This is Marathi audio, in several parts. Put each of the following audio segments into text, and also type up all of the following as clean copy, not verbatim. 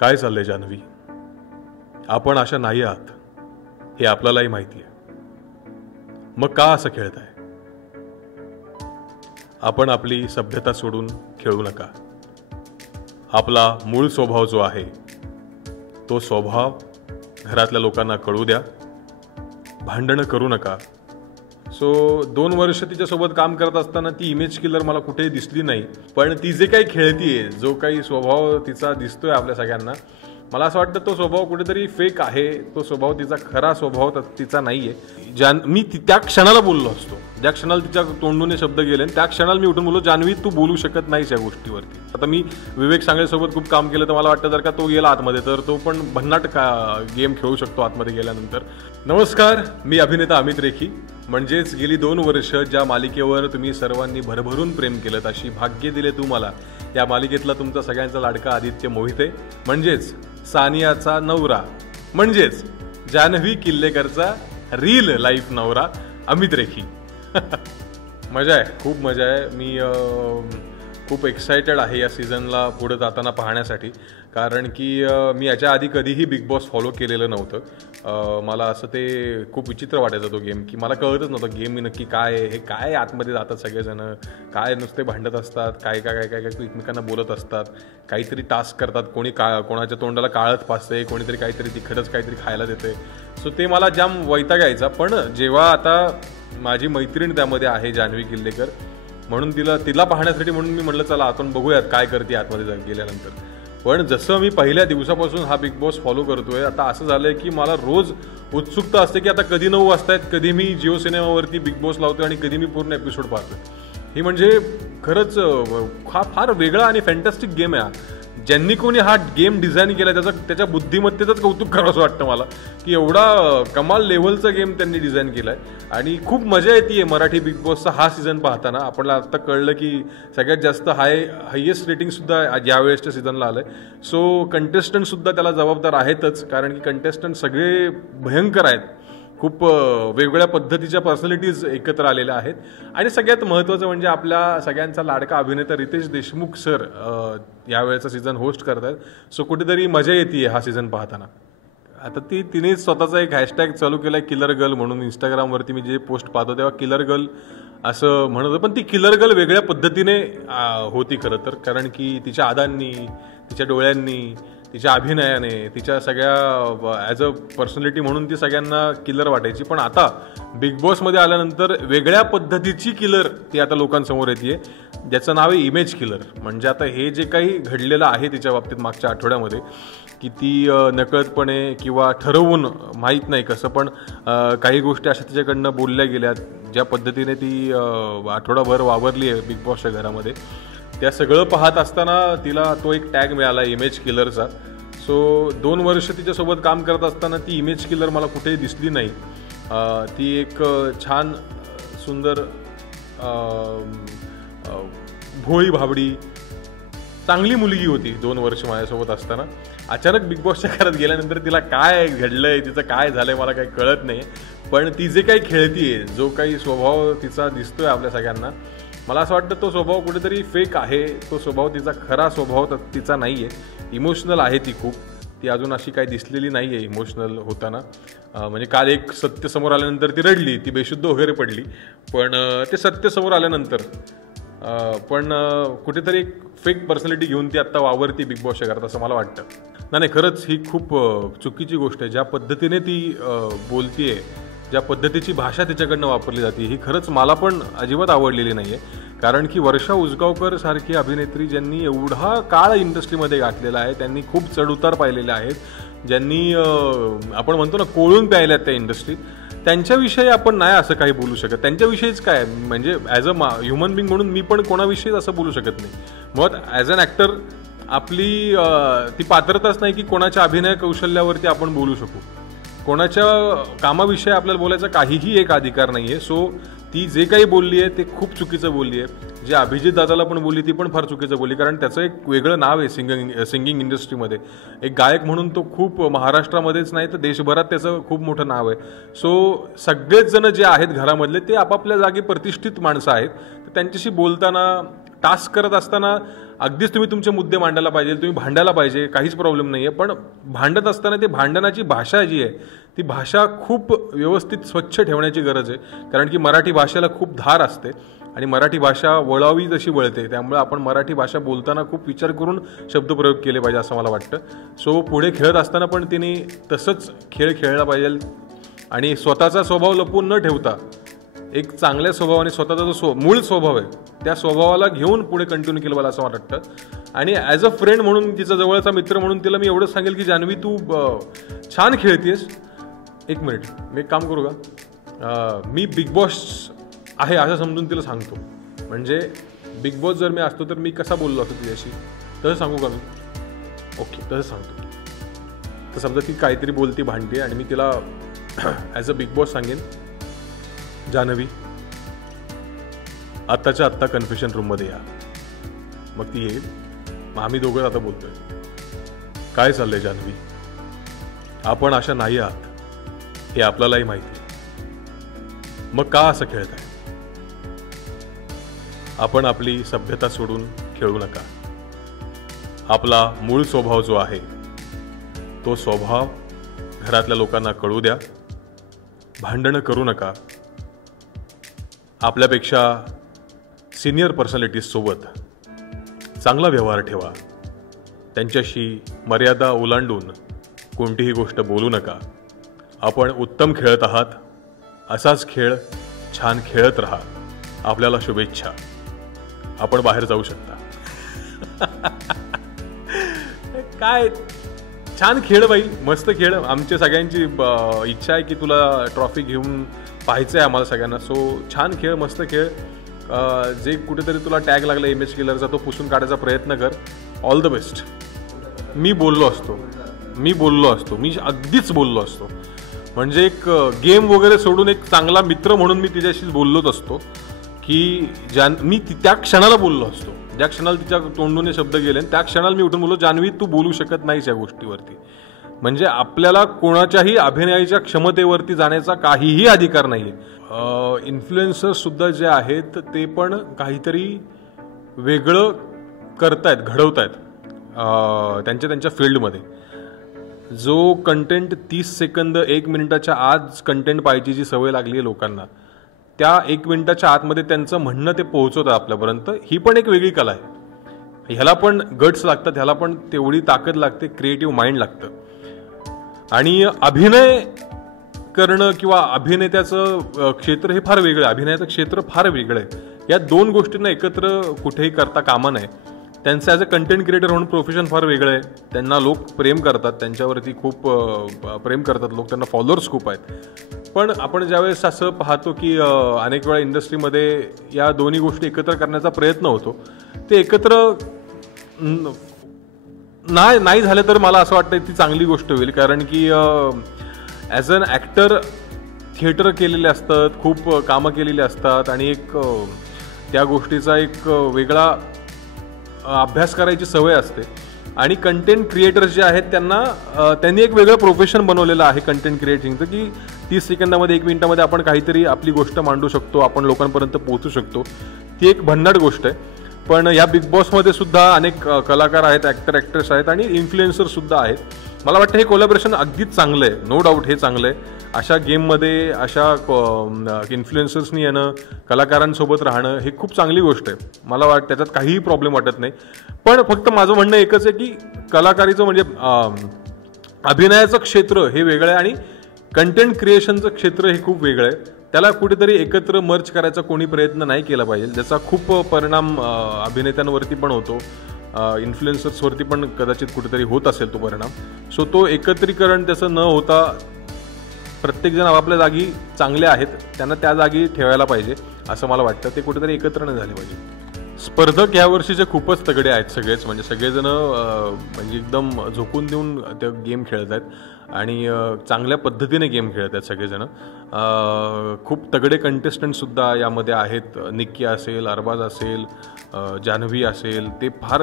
काय चाललंय जान्हवी? आपण अशा नाही आहात हे आपल्यालाही माहिती आहे. मग का असं खेळताय? आपण आपली सभ्यता सोडून खेळू नका. आपला मूळ स्वभाव जो आहे तो स्वभाव घरातल्या लोकांना कळू द्या. भांडणं करू नका. 2 वर्ष तिच्यासोबत काम करत असताना ती इमेज किलर मला कुठेही दिसली नाही. पण ती जे काही खेळतीये, जो काही स्वभाव तिचा दिसतोय आपल्या सगळ्यांना, मला असं वाटतं तो स्वभाव कुठेतरी फेक आहे. तो स्वभाव तिचा खरा स्वभाव तिचा नाहीये. मी त्या क्षणाला बोललो असतो, ज्या क्षणाला तिच्या तोंडून शब्द गेले, त्या क्षणाला मी उठून बोललो, जान्हवी तू बोलू शकत नाहीस या गोष्टीवरती. आता मी विवेक सांगळेसोबत खूप काम केलं, तर मला वाटतं जर का तो गेला आतमध्ये तर तो पण भन्नाट गेम खेळू शकतो आतमध्ये गेल्यानंतर. नमस्कार, मी अभिनेता अमित रेखी. म्हणजेच गेली 2 वर्ष ज्या मालिकेवर तुम्ही सर्वांनी भरभरून प्रेम केलं, अशी भाग्य दिले तू मला. या मालिकेतला तुमचा सगळ्यांचा लाडका आदित्य मोहिते, म्हणजेच सानियाचा नवरा, म्हणजेच जान्हवी किल्लेकरचा रिल लाईफ नवरा अमित रेखी. मजा आहे, खूप मजा आहे. मी खूप एक्सायटेड आहे या सीझनला पुढे जाताना पाहण्यासाठी. कारण की मी याच्या आधी कधीही बिग बॉस फॉलो केलेलं नव्हतं. मला असं ते खूप विचित्र वाटायचं तो गेम, की मला कळतच नव्हतं गेम नक्की काय आहे, हे काय आतमध्ये जातात सगळेजण, काय नुसते भांडत असतात, काय काय काय काय काय एकमेकांना बोलत असतात, काहीतरी टास्क करतात, कोणी कोणाच्या तोंडाला काळत पाचते, कोणीतरी काहीतरी तिखटच काहीतरी खायला देते. ते मला जाम वैताग यायचा. पण जेव्हा आता माझी मैत्रीण त्यामध्ये आहे जान्हवी किल्लेकर, म्हणून तिला पाहण्यासाठी म्हणून मी म्हटलं चला आपण बघूयात काय करते आतमध्ये गेल्यानंतर. पण जसं मी पहिल्या दिवसापासून हा बिग बॉस फॉलो करतोय, आता असं झालंय की मला रोज उत्सुकता असते की आता कधी 9 वाजता आहेत, कधी मी जिओ सिनेमावरती बिग बॉस लावतोय आणि कधी मी पूर्ण एपिसोड पाहतोय. ही म्हणजे खरंच हा फार वेगळा आणि फॅन्टॅस्टिक गेम आहे. ज्यांनी कोणी हा गेम डिझाईन केला त्याच्या बुद्धिमत्तेचंच कौतुक करावं असं वाटतं मला, की एवढा कमाल लेव्हलचा गेम त्यांनी डिझाईन केलाय. आणि खूप मजा येते मराठी बिग बॉसचा हा सीझन पाहताना. आपल्याला आता कळलं की सगळ्यात जास्त हायेस्ट रेटिंग सुद्धा यावेळेसच्या सीझनला आलंय. कंटेस्टंट सुद्धा त्याला जबाबदार आहेतच, कारण की कंटेस्टंट सगळे भयंकर आहेत. खूप वेगवेगळ्या पद्धतीच्या पर्सनॅलिटीज एकत्र आलेल्या आहेत. आणि सगळ्यात महत्त्वाचं म्हणजे आपल्या सगळ्यांचा लाडका अभिनेता रितेश देशमुख सर यावेळेचा सीझन होस्ट करत आहेत. कुठेतरी मजा येते हा सीझन पाहताना. आता तिने स्वतःचा एक हॅशटॅग चालू केलाय किलर गर्ल म्हणून. इंस्टाग्रामवरती मी जे पोस्ट पाहतो तेव्हा किलर गर्ल असं म्हणत होतं, पण ती किलर गर्ल वेगळ्या पद्धतीने होती खरं तर. कारण की तिच्या अदांनी, तिच्या डोळ्यांनी, तिच्या अभिनयाने, तिच्या सगळ्या ॲज अ पर्सनॅलिटी म्हणून ती सगळ्यांना किलर वाटायची. पण आता बिग बॉसमध्ये आल्यानंतर वेगळ्या पद्धतीची किलर ती आता लोकांसमोर येते, ज्याचं नाव आहे इमेज किलर. म्हणजे आता हे जे काही घडलेलं आहे तिच्या बाबतीत मागच्या आठवड्यामध्ये, की ती नकळतपणे किंवा ठरवून माहीत नाही कसं, पण काही गोष्टी अशा तिच्याकडनं बोलल्या गेल्या, ज्या पद्धतीने ती आठवडाभर वावरली आहे बिग बॉसच्या घरामध्ये. त्या सगळं पाहत असताना तिला तो एक टॅग मिळाला इमेज किलरचा. 2 वर्ष तिच्यासोबत काम करत असताना ती इमेज किलर मला कुठेही दिसली नाही. ती एक छान सुंदर भोळी भाबडी चांगली मुलगी होती 2 वर्ष माझ्यासोबत असताना. अचानक बिग बॉसच्या घरात गेल्यानंतर तिला काय घडलंय, तिचं काय झालंय मला काही कळत नाही. पण ती जे काही खेळतीये, जो काही स्वभाव तिचा दिसतोय आपल्या सगळ्यांना, मला असं वाटतं तो स्वभाव कुठेतरी फेक आहे. तो स्वभाव तिचा खरा स्वभाव तिचा नाहीये. इमोशनल आहे ती खूप. ती अजून अशी काही दिसलेली नाहीये इमोशनल होताना. म्हणजे काल एक सत्य समोर आल्यानंतर ती रडली, ती बेशुद्ध वगैरे पडली. पण ते सत्य समोर आल्यानंतर पण कुठेतरी एक फेक पर्सनॅलिटी घेऊन ती आत्ता वावरती बिग बॉसच्या घरात असं मला वाटतं. नाही, खरंच ही खूप चुकीची गोष्ट आहे. ज्या पद्धतीने ती बोलतीये, ज्या पद्धतीची भाषा तिच्याकडनं वापरली जाते, ही खरंच मला पण अजिबात आवडलेली नाही आहे. कारण की वर्षा उसगावकर सारखी अभिनेत्री, ज्यांनी एवढा काळ इंडस्ट्रीमध्ये गाठलेला आहे, त्यांनी खूप चढउतार पाहिलेले आहेत, ज्यांनी आपण म्हणतो ना कोळून प्यायल्यात त्या इंडस्ट्रीत, त्यांच्याविषयी आपण नाही असं काही बोलू शकत. त्यांच्याविषयीच काय, म्हणजे ॲज अ ह्युमन बिंग म्हणून मी पण कोणाविषयीच असं बोलू शकत नाही. मग ॲज अन ॲक्टर आपली ती पात्रताच नाही की कोणाच्या अभिनय कौशल्यावरती आपण बोलू शकू. कोणाच्या कामाविषयी आपल्याला बोलायचा काहीही एक अधिकार नाही आहे. ती जे काही बोलली आहे ते खूप चुकीचं बोलली आहे. जे अभिजित दादाला पण बोलली ती पण फार चुकीचं बोलली. कारण त्याचं एक वेगळं नाव आहे सिंगिंग इंडस्ट्रीमध्ये. एक गायक म्हणून तो खूप महाराष्ट्रामध्येच नाही तर देशभरात त्याचं खूप मोठं नाव आहे. सगळेच जण जे आहेत घरामधले ते आपापल्या जागी प्रतिष्ठित माणसं आहेत. तर त्यांच्याशी बोलताना टास्क करत असताना अगदीच तुम्ही तुमचे मुद्दे मांडायला पाहिजे, तुम्ही भांडायला पाहिजे, काहीच प्रॉब्लेम नाही आहे. पण भांडत असताना ते भांडणाची भाषा जी आहे ती भाषा खूप व्यवस्थित स्वच्छ ठेवण्याची गरज आहे. कारण की मराठी भाषेला खूप धार असते आणि मराठी भाषा वळावी जशी वळते, त्यामुळे आपण मराठी भाषा बोलताना खूप विचार करून शब्दप्रयोग केले पाहिजे असं मला वाटतं. सो पुढे खेळत असताना पण तिने तसंच खेळ खेळला पाहिजे आणि स्वतःचा स्वभाव लपवून न ठेवता एक चांगल्या स्वभावाने स्वतःचा जो मूळ स्वभाव आहे त्या स्वभावाला घेऊन पुढे कंटिन्यू केलं मला असं वाटतं. आणि ॲज अ फ्रेंड म्हणून, तिचा जवळचा मित्र म्हणून तिला मी एवढंच सांगेल की जान्हवी तू छान खेळतेस. एक मिनिट, मी एक काम करू का, मी बिग बॉस आहे असं समजून तिला सांगतो. म्हणजे बिग बॉस जर मी असतो तर मी कसा बोललो असतो तिच्याशी तसं सांगू का मी? ओके, तसं सांगतो. तर समजा ती काहीतरी बोलती, भांडते आणि मी तिला ॲज अ बिग बॉस सांगेन, जान्हवी आत्ताच्या आत्ता कन्फेशन रूममध्ये या. मग ती येईल, मग आम्ही दोघं आता बोलतोय. काय चाललंय जान्हवी? आपण अशा नाही आहात हे आपल्यालाही माहिती. मग का असं खेळताय? आपण आपली सभ्यता सोडून खेळू नका. आपला मूळ स्वभाव जो आहे तो स्वभाव घरातल्या लोकांना कळू द्या. भांडणं करू नका. आपल्यापेक्षा सिनियर पर्सनॅलिटीजसोबत चांगला व्यवहार ठेवा. त्यांच्याशी मर्यादा ओलांडून कोणतीही गोष्ट बोलू नका. आपण उत्तम खेळत आहात. असाच खेळ छान खेळत राहा. आपल्याला शुभेच्छा. आपण बाहेर जाऊ शकता. काय छान खेळ बाई, मस्त खेळ. आमच्या सगळ्यांची इच्छा आहे की तुला ट्रॉफी घेऊन पाहायचं आहे आम्हाला सगळ्यांना. सो छान खेळ, मस्त खेळ. जे कुठेतरी तुला टॅग लागला इमेज किलरचा तो पुसून काढायचा प्रयत्न कर. All the best. मी बोललो असतो, मी अगदीच बोललो असतो. म्हणजे एक गेम वगैरे सोडून एक चांगला मित्र म्हणून मी तिच्याशी बोललोच असतो की मी त्या क्षणाला बोललो असतो, ज्या क्षणाला तिच्या तोंडून शब्द गेले त्या क्षणाला मी उठून बोललो, जान्हवी तू बोलू शकत नाहीस या गोष्टीवरती. म्हणजे आपल्याला कोणाच्याही अभिनयाच्या क्षमतेवरती जाण्याचा काहीही अधिकार नाहीये. इन्फ्लुएन्सर्स सुद्धा जे आहेत ते पण काहीतरी वेगळं करतायत, घडवतायत त्यांच्या फील्डमध्ये. जो कंटेंट 30 सेकंद 1 मिनिटाच्या आत कंटेंट पाहिजे जी सवय लागली आहे लोकांना, त्या 1 मिनिटाच्या आतमध्ये त्यांचं म्हणणं ते पोहोचवतं आपल्यापर्यंत. ही पण एक वेगळी कला आहे. ह्याला पण गट्स लागतात, ह्याला पण तेवढी ताकद लागते, क्रिएटिव्ह माइंड लागतं. आणि अभिनय करणं किंवा अभिनेत्याचं क्षेत्र हे फार वेगळं आहे. अभिनयाचं क्षेत्र फार वेगळं आहे. या दोन गोष्टींना एकत्र कुठेही करता कामा नये. त्यांचं ॲज अ कंटेंट क्रिएटर म्हणून प्रोफेशन फार वेगळं आहे. त्यांना लोक प्रेम करतात, त्यांच्यावरती खूप प्रेम करतात लोक, त्यांना फॉलोअर्स खूप आहेत. पण आपण ज्यावेळेस असं पाहतो की अनेक वेळा इंडस्ट्रीमध्ये या दोन्ही गोष्टी एकत्र करण्याचा प्रयत्न होतो, ते एकत्र नाही झालं तर मला असं वाटतं ती चांगली गोष्ट होईल. कारण की ॲज अन ॲक्टर थिएटर केलेले असतात, खूप कामं केलेली असतात आणि एक त्या गोष्टीचा एक वेगळा अभ्यास करायची सवय असते. आणि कंटेंट क्रिएटर्स जे आहेत त्यांनी एक वेगळं प्रोफेशन बनवलेलं आहे कंटेंट क्रिएटिंगचं, की 30 सेकंदामध्ये 1 मिनिटामध्ये आपण काहीतरी आपली गोष्ट मांडू शकतो, आपण लोकांपर्यंत पोहोचू शकतो. ती एक भन्नाट गोष्ट आहे. पण या बिग बॉसमध्ये सुद्धा अनेक कलाकार आहेत, ॲक्ट्रेस आहेत आणि इन्फ्लुएन्सर्स सुद्धा आहेत. मला वाटतं हे कोलॅबोरेशन अगदीच चांगलं आहे, नो डाऊट हे चांगलं आहे. अशा गेममध्ये अशा इन्फ्लुएन्सर्सनी येणं, कलाकारांसोबत राहणं ही खूप चांगली गोष्ट आहे. मला त्याच्यात काहीही प्रॉब्लेम वाटत नाही. पण फक्त माझं म्हणणं एकच आहे की कलाकारीचं म्हणजे अभिनयाचं क्षेत्र हे वेगळं आहे आणि कंटेंट क्रिएशनचं क्षेत्र हे खूप वेगळं आहे. त्याला कुठेतरी एकत्र मर्ज करायचा कोणी प्रयत्न नाही केला पाहिजे, ज्याचा खूप परिणाम अभिनेत्यांवरती पण होतो, इन्फ्लुएन्सर्सवरती पण कदाचित कुठेतरी होत असेल तो परिणाम. सो तो एकत्रीकरण त्याचं न होता प्रत्येकजण आपापल्या जागी चांगले आहेत, त्यांना त्या जागी ठेवायला पाहिजे असं मला वाटतं. ते कुठेतरी एकत्र नाही झाले पाहिजे. स्पर्धक या वर्षीचे खूपच तगडे आहेत सगळेच. म्हणजे सगळेजण म्हणजे एकदम झोकून देऊन ते गेम खेळत आहेत आणि चांगल्या पद्धतीने गेम खेळत आहेत सगळेजण. खूप तगडे कंटेस्टंटसुद्धा यामध्ये आहेत. निक्की असेल, अरबाज असेल, जान्हवी असेल, ते फार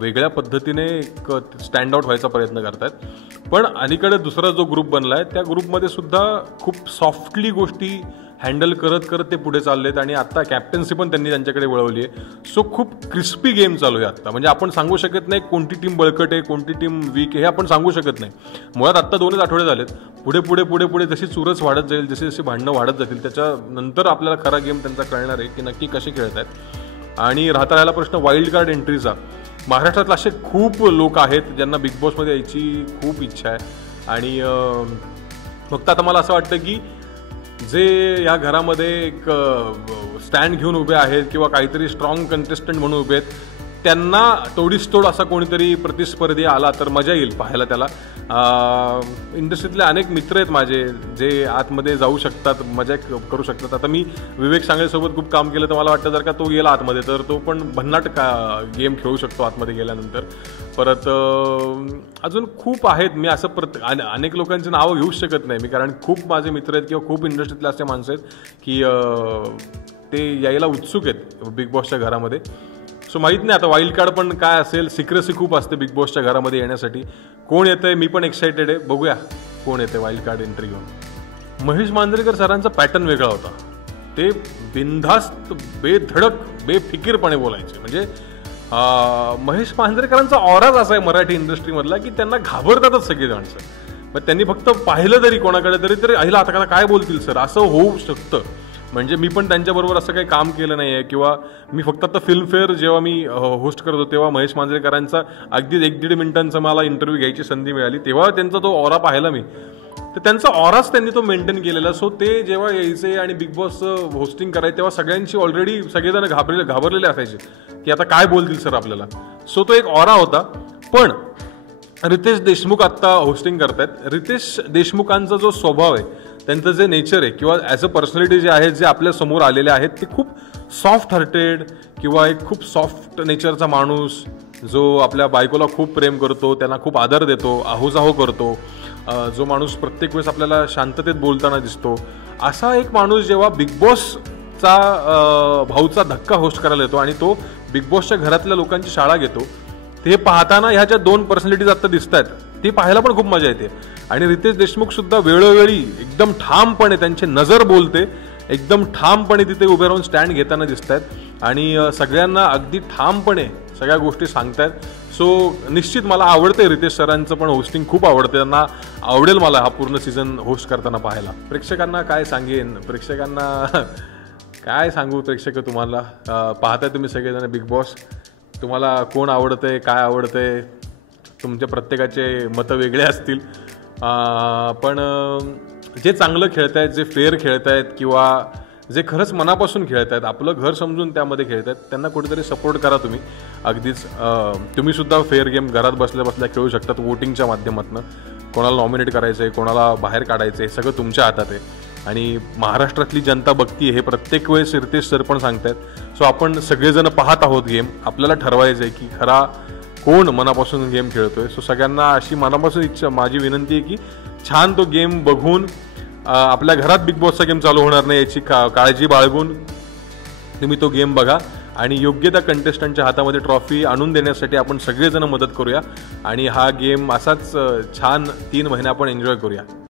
वेगळ्या पद्धतीने स्टँड आउट व्हायचा प्रयत्न करत आहेत. पण अलीकडे दुसरा जो ग्रुप बनला आहे त्या ग्रुपमध्ये सुद्धा खूप सॉफ्टली गोष्टी हँडल करत करत ते पुढे चाललेत आणि आता कॅप्टन्सी पण त्यांनी त्यांच्याकडे वळवली आहे. सो खूप क्रिस्पी गेम चालू आहे आता. म्हणजे आपण सांगू शकत नाही कोणती टीम बळकट आहे, कोणती टीम वीक आहे, हे आपण सांगू शकत नाही. मुळात आत्ता 2च आठवडे झालेत. पुढे पुढे पुढे पुढे जशी चुरस वाढत जाईल, जशी जशी भांडणं वाढत जातील, त्याच्यानंतर आपल्याला खरा गेम त्यांचा कळणार आहे की नक्की कसे खेळत आहेत. आणि राहिला प्रश्न वाईल्ड कार्ड एंट्रीचा. महाराष्ट्रातले असे खूप लोक आहेत ज्यांना बिग बॉसमध्ये यायची खूप इच्छा आहे. आणि फक्त आता मला असं वाटतं की जे या घरामध्ये एक स्टँड घेऊन उभे आहेत किंवा काहीतरी स्ट्रॉंग कंटेस्टंट म्हणून उभे आहेत, त्यांना तोडीसतोड असा कोणीतरी प्रतिस्पर्धी आला तर मजा येईल पाहायला त्याला. इंडस्ट्रीतले अनेक मित्र आहेत माझे जे आतमध्ये जाऊ शकतात, मजा करू शकतात. आता मी विवेक सांगळेसोबत खूप काम केलं तर मला वाटतं जर का तो गेला आतमध्ये तर तो पण भन्नाट गेम खेळू शकतो आतमध्ये गेल्यानंतर. परत अजून खूप आहेत. मी असं अनेक लोकांची नावं घेऊच शकत नाही मी, कारण खूप माझे मित्र आहेत किंवा खूप इंडस्ट्रीतले असे माणसं आहेत की ते यायला उत्सुक आहेत बिग बॉसच्या घरामध्ये. सो माहीत नाही आता वाईल्ड कार्ड पण काय असेल. सिक्रेसी खूप असते बिग बॉसच्या घरामध्ये येण्यासाठी. कोण येतंय मी पण एक्सायटेड आहे. बघूया कोण येते वाईल्ड कार्ड एंट्री घेऊन. महेश मांजरेकर सरांचा पॅटर्न वेगळा होता. ते बिनधास्त बेधडक बेफिकीरपणे बोलायचे. म्हणजे महेश मांजरेकरांचा ऑराच असा आहे मराठी इंडस्ट्रीमधला की त्यांना घाबरतातच सगळी माणसं. मग त्यांनी फक्त पाहिलं तरी कोणाकडे तरी आईला आता काय बोलतील सर असं होऊ शकतं. म्हणजे मी पण त्यांच्याबरोबर असं काही काम केलं नाही आहे किंवा मी फक्त आता फिल्मफेअर जेव्हा मी होस्ट करतो तेव्हा महेश मांजरेकरांचा अगदी 1-1.5 मिनिटांचा मला इंटरव्ह्यू घ्यायची संधी मिळाली, तेव्हा त्यांचा तो ऑरा पाहिला मी. तर त्यांचा ऑराच त्यांनी तो मेंटेन केलेला. सो ते जेव्हा यायचे आणि बिग बॉस होस्टिंग करायचे तेव्हा सगळ्यांची ऑलरेडी सगळेजण घाबरलेले असायचे की आता काय बोलतील सर आपल्याला. सो तो एक ऑरा होता. पण रितेश देशमुख आत्ता होस्टिंग करतायत. रितेश देशमुखांचा जो स्वभाव आहे, त्यांचं जे नेचर आहे किंवा ॲज अ पर्सनॅलिटी जे आहेत जे आपल्या समोर आलेले आहेत ते खूप सॉफ्ट हार्टेड किंवा एक खूप सॉफ्ट नेचरचा माणूस जो आपल्या बायकोला खूप प्रेम करतो, त्यांना खूप आदर देतो, आहोजाहो करतो, जो माणूस प्रत्येक वेळेस आपल्याला शांततेत बोलताना दिसतो, असा एक माणूस जेव्हा बिग बॉसचा भाऊचा धक्का होस्ट करायला येतो आणि तो बिग बॉसच्या घरातल्या लोकांची शाळा घेतो, ते पाहताना ह्या ज्या 2 पर्सनॅलिटीज आता दिसत आहेत ती पाहायला पण खूप मजा येते. आणि रितेश देशमुख सुद्धा वेळोवेळी एकदम ठामपणे त्यांची नजर बोलते, एकदम ठामपणे तिथे उभे राहून स्टँड घेताना दिसत आहेत आणि सगळ्यांना अगदी ठामपणे सगळ्या गोष्टी सांगतायत. सो निश्चित मला आवडते रितेश सरांचं पण होस्टिंग खूप आवडते. त्यांना आवडेल मला हा पूर्ण सीझन होस्ट करताना पाहायला. प्रेक्षकांना काय सांगेन, प्रेक्षकांना काय सांगू, प्रेक्षक तुम्हाला पाहताय तुम्ही सगळेजण बिग बॉस, तुम्हाला कोण आवडतंय काय आवडतंय, तुमच्या प्रत्येकाचे मतं वेगळे असतील. पण जे चांगलं खेळत आहेत, जे फेअर खेळत आहेत किंवा जे खरंच मनापासून खेळत आहेत, आपलं घर समजून त्यामध्ये खेळत आहेत, त्यांना कुठेतरी सपोर्ट करा तुम्ही. अगदीच तुम्हीसुद्धा फेअर गेम घरात बसल्या बसल्या खेळू शकतात वोटिंगच्या माध्यमातून. कोणाला नॉमिनेट करायचं आहे, कोणाला बाहेर काढायचं आहे, सगळं तुमच्या हातात आहे. आणि महाराष्ट्रातली जनता बघती हे प्रत्येक वेळेस रितेश सर पण सांगतायत. सो आपण सगळेजण पाहत आहोत गेम. आपल्याला ठरवायचं आहे की खरा कोण मनापासून गेम खेळतोय. सो सगळ्यांना अशी मनापासून इच्छा, माझी विनंती आहे की छान तो गेम बघून आपल्या घरात बिग बॉसचा गेम चालू होणार नाही याची काळजी बाळगून तुम्ही तो गेम बघा आणि योग्य त्या कंटेस्टंटच्या हातामध्ये ट्रॉफी आणून देण्यासाठी आपण सगळेजण मदत करूया आणि हा गेम असाच छान 3 महिने आपण एन्जॉय करूया.